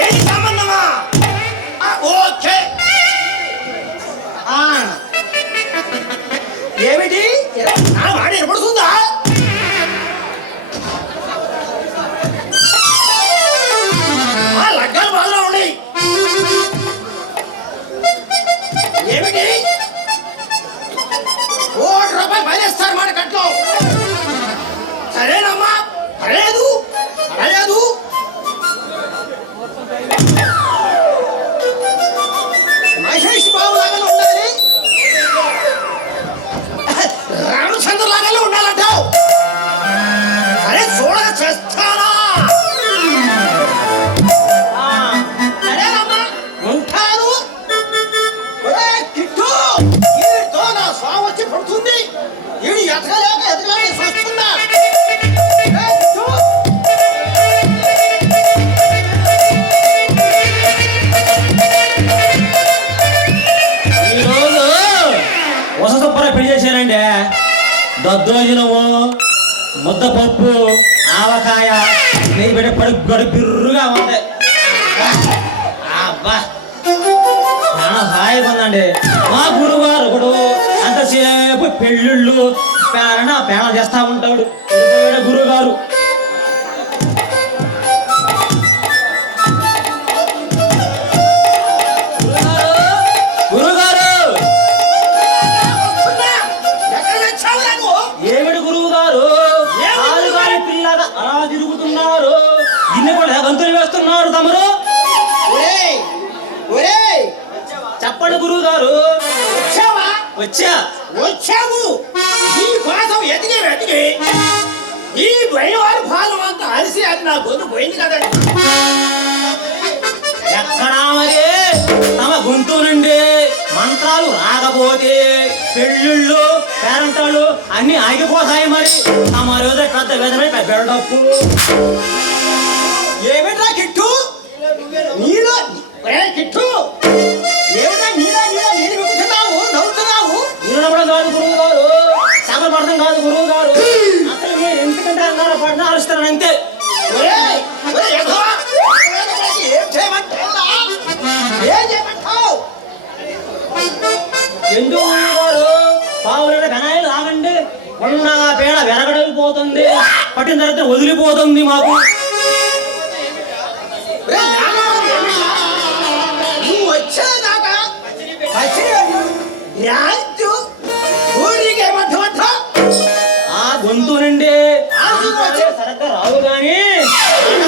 ఏది సంబంధమా? ఓకే. ఏమిటి నా మాట వినపడుతుందా? లగ్గాలు బాగా ఉన్నాయి. ఏమిటి ₹1 పైనేస్తారు మాట కట్లో. సరేనమ్మా, పర్లేదు పర్లేదు. మహేష్ బాబు లాగానే ఉండాలి, రామచంద్ర లాగానే ఉండాలంటావు. సరే చూడగా చేస్తానా? సరేనమ్మా, ఉంటాను. కిట్టు, వీడితో నా స్వామి వచ్చి పడుతుంది. వీడు ఎదగలేక వస్తుందా? పెళ్లి చేశానండి. దద్దోజనము, ముద్దపప్పు, ఆవకాయ, నెయ్యి పెట్టి పడుకు బిర్రుగా ఉంది. అబ్బా చాలా హాయిగా ఉందండి. మా గురువారు ఒకడు అంతసేపు పెళ్ళిళ్ళు పేడ చేస్తా ఉంటాడు గురువు గారు. ఏమిటి గురువు గారు ఆలుగారి పిల్లగా అలా తిరుగుతున్నారు? గిన్నె కూడా గంతులు వేస్తున్నారు తమరు. చెప్పండి గురువు గారు. వచ్చావు ఈ కోసం ఎదిగి ఈ బయలువారి భాగం అంతా అలసి అది నా గొంతు పోయింది కదండి. ఎక్కడా మరి తమ గొంతు నుండి మంత్రాలు రాకపోతే పెళ్ళిళ్ళు పేరంటాళ్ళు అన్ని ఆగిపోతాయి. మరి తమ రోజు పెద్ద విధమై బిల్డప్పు. ఏమిట్రా కిట్టు నీలో కిట్టు, ఏమిటా నీలా నీళ్ళు విక్కుతున్నావు, నవ్వుతున్నావు? నీళ్ళపడం కాదు గురువు గారు, సగం పడతాం కాదు గురువు గారు. అసలు మీరు ఎందుకంటే అన్నారు పడినా అరుస్తాను అంతే. ఎందుకు గారు పావుల కనాయిలు ఆగండి. ఉన్న పేడ వెరగడైపోతుంది, పట్టిన తర్వాత వదిలిపోతుంది మాకు. నువ్వు వచ్చేదాకా ఆ గొంతు నుండి సరగ్గా రావు గాని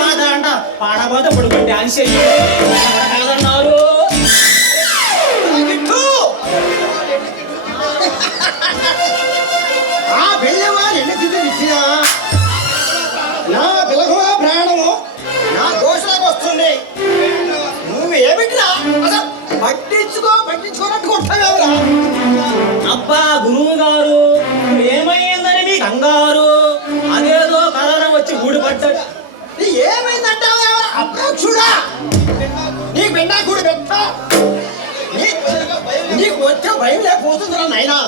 పాట అంట పాడబోతే పడుకుని డాన్స్ కాదన్నారు. ఆ పెళ్ళవారు ఎన్ని తిట్టినా నా పిల్లగా ప్రాణము నా దోషలకు వస్తుంది. నువ్వు ఏమిట్రా పట్టించుకోనట్టు కొట్టావురా? అబ్బా గురువు గారు ఏమైందని మీ కంగారు? అదేదో కరోనా వచ్చి ఊడిపడ్డాడు. ఏమైందంటావు? అప్రాక్షుడా, నీ బిడ్డ కూడా పెట్టా. నీకు వచ్చే భయం లేకపోతుందిరా నాయనా.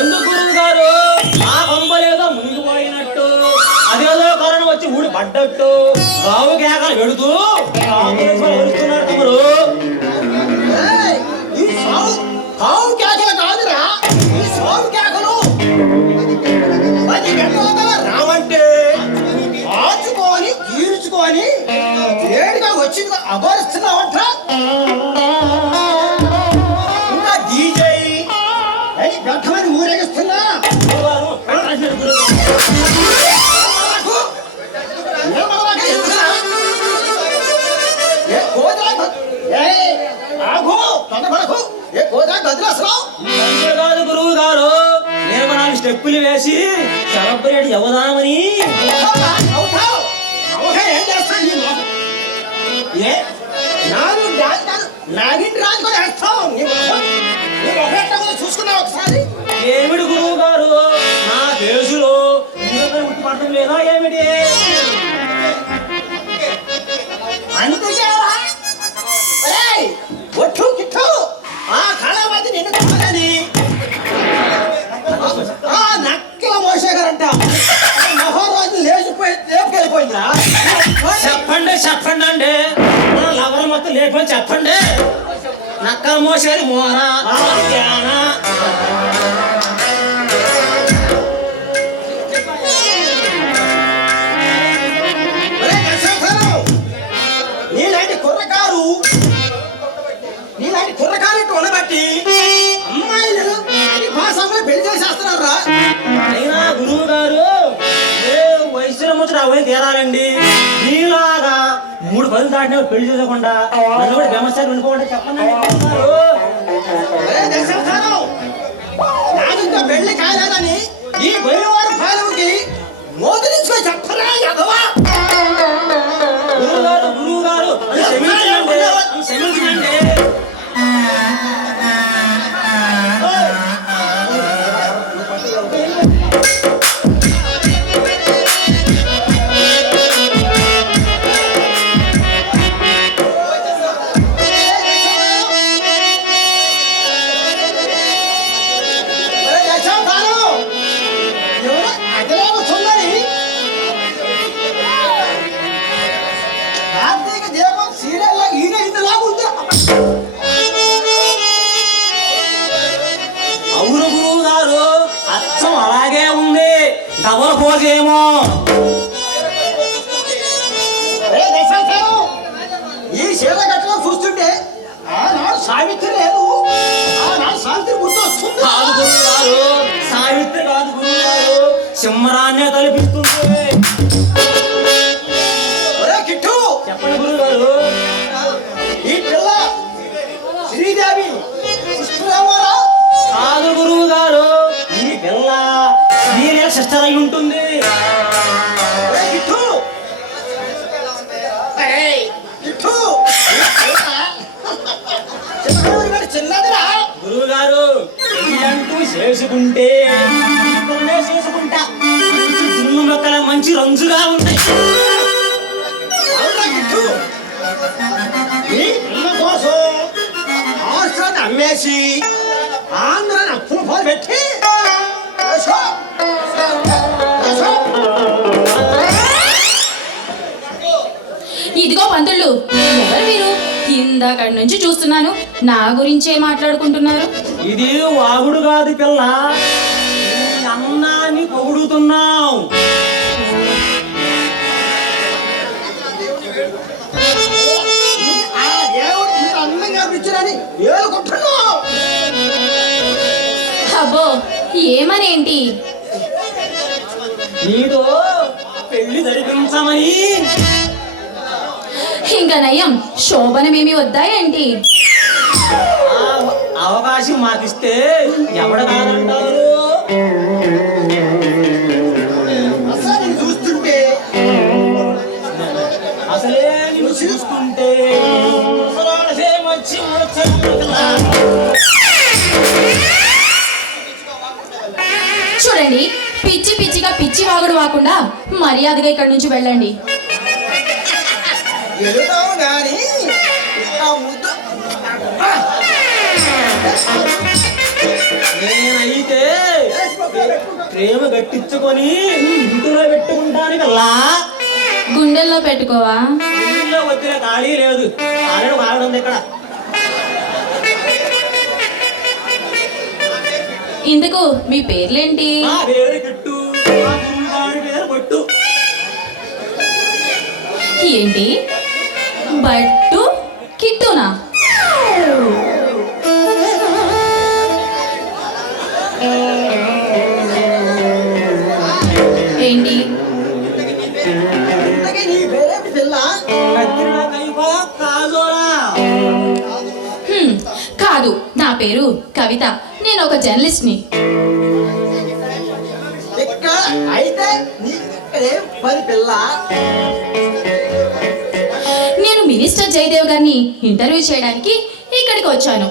ఎందుకు గురువు గారు ఆ పంపలేదో మునిగిపోయినట్టు, అదేదో కరోనా వచ్చి ఊడిపడ్డట్టు రావు కేకలు పెడుతూ వరుస్తున్నారు తమరు. ఈ కావు కేకలు కాదురా, ఈ సాగు కేకలు 10 గంటల రావంటే ఆచుకొని తీర్చుకొని వేడిగా వచ్చింది అభరిస్తున్నావంట. ఇంకా డీజే వ్యర్థమని ఊరేగిస్తున్నా. కాదు గురువు గారు, నేను 4 స్టెప్పులు వేసి సెలబ్రేట్ ఎవదామని. ఏం చేస్తాను నాగింటి రాజు కూడా వేస్తావు. చూసుకున్నావు ఒకసారి? ఏమిటి గురువు గారు నా కేసులో గుర్తుపడటం లేదా ఏమిటి? అందుకే ఒట్టు కిట్టు ఆ కళావతి నిన్ను కాదని ఆ నక్కల మోసగారంట మహారాజు లేచిపోయి లేపుకెళ్ళిపోయిందా? చెప్పమని చెప్పండి. నక్కల మోసేది మోన ధ్యాన. నీలాంటి కుర్రకారు ఉండబట్టి అమ్మాయిలు భాషలో పెళ్లి చేసేస్తున్నారా? అయినా గురువు గారు ఏ వయసులో ముచ్చట అవన్నీ తీరాలండి. మీలాగా 3 పదులు దాటిన పెళ్లి చేసుకోకుండా నన్ను కూడా వ్యవసాయం ఉండిపోండి చెప్పండి. నాకు ఇంకా పెళ్లి కాలేదని ఈ బయలువారు ఫాలవుకి మోదరించుకొని చెప్పరా ఎదవా? గురువు గారు క్షమించండి. అవును గురువు గారు అచ్చం అలాగే ఉంది. డబల్ పోజేమో. ఈ శీల ఘట్టలో చూస్తుంటే ఆనాడు సావిత్రి లేదు, ఆనాడు సావిత్రి గుర్తు వస్తుంది. కాదు గురువు గారు, సావిత్రి కాదు గురువు గారు, సింహరాన్నే తలపిస్తుంది. కిట్టు చెప్పండి గురువు గారు. ఈ పిల్ల శ్రీదేవి కాదు గురువు గారు, ఈ పిల్ల శ్రీలే సిస్టర్ అయి ఉంటుంది. చిన్నదిరా గురువు గారు, అంటూ చేసుకుంటే చేసుకుంటా తుమ్ము మొక్కల మంచి రంజుగా ఉంటాయి. ఈ పిల్ల కోసం ఆస్ట్రాన్ని అమ్మేసి ఆంధ్రాన్ని అప్పులు పాలు పెట్టి ఇదిగో పంతుళ్ళు, ఎవరు మీరు? ఇందాకడి నుంచి చూస్తున్నాను, నా గురించే మాట్లాడుకుంటున్నారు. ఇది వాగుడు కాదు పిల్ల, ఈ అన్నాన్ని పొగుడుతున్నావు. ఆ దేవుడు ఇంత అందంగా పిచ్చిరని ఏలుకుంటున్నావు. అబ్బో, ఏమనేంటి? నీతో పెళ్లి జరిపించమని. ఇంకా నయం, శోభనమేమి వద్దా ఏంటి? అవకాశం మాకిస్తే ఎవడ కాదంటారు? అసలు నేను చూస్తుంటే అసలే నిన్ను చూసుకుంటే చూడండి, పిచ్చి పిచ్చిగా పిచ్చి వాగుడు వాకుండా మర్యాదగా ఇక్కడి నుంచి వెళ్ళండి. ఎలుతావు గాని ముద్దు నేనైతే ప్రేమ గట్టించుకొని ఇంటిలో పెట్టుకుంటాను లా. గుండెల్లో పెట్టుకోవా? ఇంటిలో వచ్చిన ఖాళీ లేదు, ఆల్రెడీ వాగడం ఉంది ఇక్కడ. ఇందుకు మీ పేర్లేంటి? నా పేరు కిట్టు, నా గురువుగారి పేరు బట్టు. ఏంటి? బట్టు కిట్టునా? ఏంటి? నీ పేరేమి పిల్ల? కత్తిరిన కైపా కాజోరా. కాదు, నా పేరు కవిత, నేను ఒక జర్నలిస్ట్ని. ఇక్కడ అయితే నీకేం పని పిల్ల? నేను మినిస్టర్ జయదేవ్ గారిని ఇంటర్వ్యూ చేయడానికి ఇక్కడికి వచ్చాను.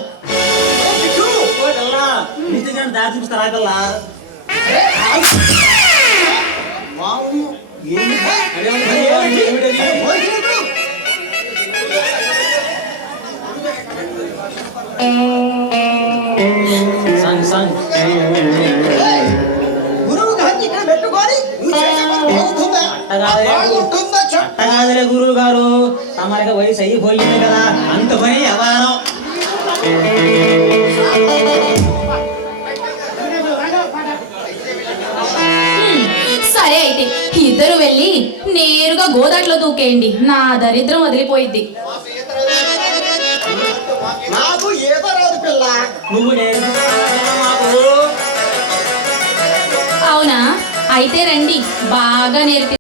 నిజంగా దారి చూపిస్తారా కల్లా? గురువు గారిని ఇక్కడ పెట్టుకొని నువ్వు చేసే పని బాగుంటుందా? బాగుంటుందో చెప్పు. అట్టగాదులే గురువు గారు, తమరికి వయసు అయిపోయింది కదా, అందుకని వ్యవహారం. సరే అయితే ఇద్దరు వెళ్ళి నేరుగా గోదాట్లో దూకేయండి, నా దరిద్రం వదిలిపోయింది. నాకు ఈత రాదు పిల్ల. నువ్వు నేర్పిస్తావా మాకు? అవునా, అయితే రండి, బాగా నేర్పి